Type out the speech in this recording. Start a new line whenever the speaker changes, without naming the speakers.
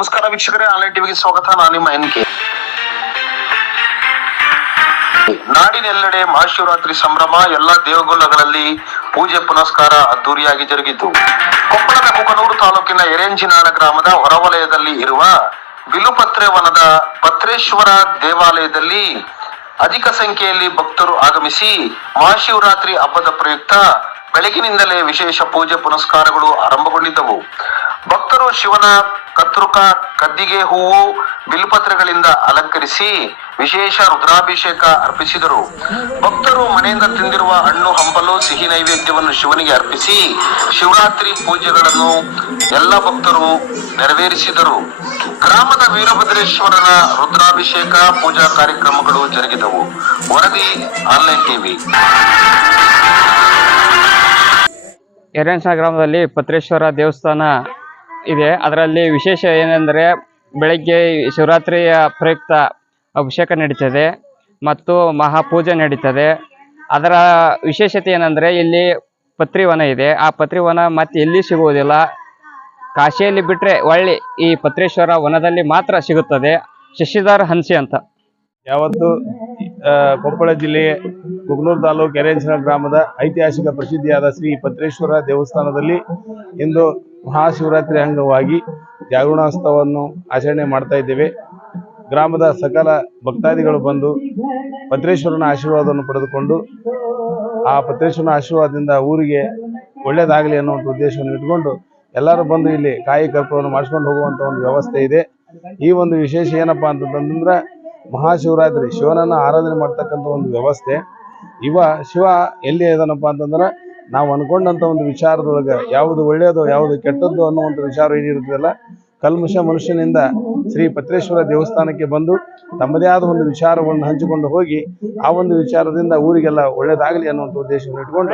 ನಮಸ್ಕಾರ ವೀಕ್ಷಕರೇ, ಆನ್ಲೈನ್ ಟಿವಿಗೆ ಸ್ವಾಗತ. ನಾನು ನಿಮ್ಮ ಎನ್ ಕೆ. ನಾಡಿನೆಲ್ಲೆಡೆ ಮಹಾಶಿವರಾತ್ರಿ ಸಂಭ್ರಮ, ಎಲ್ಲಾ ದೇವಗುಲಗಳಲ್ಲಿ ಪೂಜೆ ಪುನಸ್ಕಾರ ಅದ್ದೂರಿಯಾಗಿ ಜರುಗಿತು ಕೊಪ್ಪಳದ ಕುಕನೂರು ತಾಲೂಕಿನ ಎರೆಂಜಿನಾಳ ಗ್ರಾಮದ ಹೊರವಲಯದಲ್ಲಿ ಇರುವ ಬಿಲುಪತ್ರೆ ವನದ ಪತ್ರೇಶ್ವರ ದೇವಾಲಯದಲ್ಲಿ ಅಧಿಕ ಸಂಖ್ಯೆಯಲ್ಲಿ ಭಕ್ತರು ಆಗಮಿಸಿ ಮಹಾಶಿವರಾತ್ರಿ ಹಬ್ಬದ ಪ್ರಯುಕ್ತ ಬೆಳಗಿನಿಂದಲೇ ವಿಶೇಷ ಪೂಜೆ ಪುನಸ್ಕಾರಗಳು ಆರಂಭಗೊಂಡಿದ್ದವು. ಶಿವನ ಕತ್ರುಕ ಕದ್ದಿಗೆ ಹೂವು ಬಿಲ್ಪತ್ರಗಳಿಂದ ಅಲಂಕರಿಸಿ ವಿಶೇಷ ರುದ್ರಾಭಿಷೇಕ ಅರ್ಪಿಸಿದರು. ಭಕ್ತರು ಮನೆಯಿಂದ ತಿಂದಿರುವ ಹಣ್ಣು ಹಂಪಲು ಸಿಹಿ ನೈವೇದ್ಯವನ್ನು ಶಿವನಿಗೆ ಅರ್ಪಿಸಿ ಶಿವರಾತ್ರಿ ಪೂಜೆಗಳನ್ನು ಎಲ್ಲ ಭಕ್ತರು ನೆರವೇರಿಸಿದರು. ಗ್ರಾಮದ ವೀರಭದ್ರೇಶ್ವರನ ರುದ್ರಾಭಿಷೇಕ ಪೂಜಾ ಕಾರ್ಯಕ್ರಮಗಳು ಜರುಗಿದವು. ವರದಿ ಆನ್ಲೈನ್ ಟಿವಿ.
ಎರೆನ್ಸ ಗ್ರಾಮದಲ್ಲಿ ಪತ್ರೇಶ್ವರ ದೇವಸ್ಥಾನ ಇದೆ. ಅದರಲ್ಲಿ ವಿಶೇಷ ಏನೆಂದರೆ ಬೆಳಗ್ಗೆ ಶಿವರಾತ್ರಿಯ ಪ್ರಯುಕ್ತ ಅಭಿಷೇಕ ನಡೀತದೆ ಮತ್ತು ಮಹಾಪೂಜೆ ನಡೀತದೆ. ಅದರ ವಿಶೇಷತೆ ಏನಂದರೆ ಇಲ್ಲಿ ಪತ್ರಿವನ ಇದೆ. ಆ ಪತ್ರಿವನ ಮತ್ತೆ ಎಲ್ಲಿ ಸಿಗುವುದಿಲ್ಲ. ಕಾಶಿಯಲ್ಲಿ ಬಿಟ್ಟರೆ ಒಳ್ಳೆ ಈ ಪತ್ರೇಶ್ವರ ವನದಲ್ಲಿ ಮಾತ್ರ ಸಿಗುತ್ತದೆ. ಶಶಿಧರ್ ಹನ್ಸಿ ಅಂತ.
ಯಾವತ್ತು ಕೊಪ್ಪಳ ಜಿಲ್ಲೆಯ ಕುಗ್ನೂರು ತಾಲೂಕು ಎರೆಂಚನ ಗ್ರಾಮದ ಐತಿಹಾಸಿಕ ಪ್ರಸಿದ್ಧಿಯಾದ ಶ್ರೀ ಪತ್ರೇಶ್ವರ ದೇವಸ್ಥಾನದಲ್ಲಿ ಇಂದು ಮಹಾಶಿವರಾತ್ರಿ ಅಂಗವಾಗಿ ಜಾಗರಣೋತ್ಸವವನ್ನು ಆಚರಣೆ ಮಾಡ್ತಾ ಇದ್ದೇವೆ. ಗ್ರಾಮದ ಸಕಲ ಭಕ್ತಾದಿಗಳು ಬಂದು ಪತ್ರೇಶ್ವರನ ಆಶೀರ್ವಾದವನ್ನು ಪಡೆದುಕೊಂಡು ಆ ಪತ್ರೇಶ್ವರನ ಆಶೀರ್ವಾದದಿಂದ ಊರಿಗೆ ಒಳ್ಳೆಯದಾಗಲಿ ಅನ್ನುವಂಥ ಉದ್ದೇಶವನ್ನು ಇಟ್ಕೊಂಡು ಎಲ್ಲರೂ ಬಂದು ಇಲ್ಲಿ ಕಾಯಿ ಕರ್ಪೂರವನ್ನು ಮಾಡಿಸ್ಕೊಂಡು ಹೋಗುವಂಥ ಒಂದು ವ್ಯವಸ್ಥೆ ಇದೆ. ಈ ಒಂದು ವಿಶೇಷ ಏನಪ್ಪ ಅಂತಂತಂದ್ರೆ ಮಹಾಶಿವರಾತ್ರಿ ಶಿವನನ್ನು ಆರಾಧನೆ ಮಾಡ್ತಕ್ಕಂಥ ಒಂದು ವ್ಯವಸ್ಥೆ. ಇವ ಶಿವ ಎಲ್ಲಿ ಇದಾನಪ್ಪ ಅಂತಂದ್ರೆ ನಾವು ಅನ್ಕೊಂಡಂತ ಒಂದು ವಿಚಾರದೊಳಗೆ ಯಾವುದು ಒಳ್ಳೆಯದು ಯಾವುದು ಕೆಟ್ಟದ್ದು ಅನ್ನುವಂಥ ವಿಚಾರ ಏನಿರುತ್ತದಲ್ಲ, ಕಲ್ಮಶ ಮನುಷ್ಯನಿಂದ ಶ್ರೀ ಪತ್ರೇಶ್ವರ ದೇವಸ್ಥಾನಕ್ಕೆ ಬಂದು ತಮ್ಮದೇ ಆದ ಒಂದು ವಿಚಾರವನ್ನು ಹಂಚಿಕೊಂಡು ಹೋಗಿ ಆ ಒಂದು ವಿಚಾರದಿಂದ ಊರಿಗೆಲ್ಲ ಒಳ್ಳೇದಾಗಲಿ ಅನ್ನುವಂಥ ಉದ್ದೇಶವನ್ನು ಇಟ್ಕೊಂಡು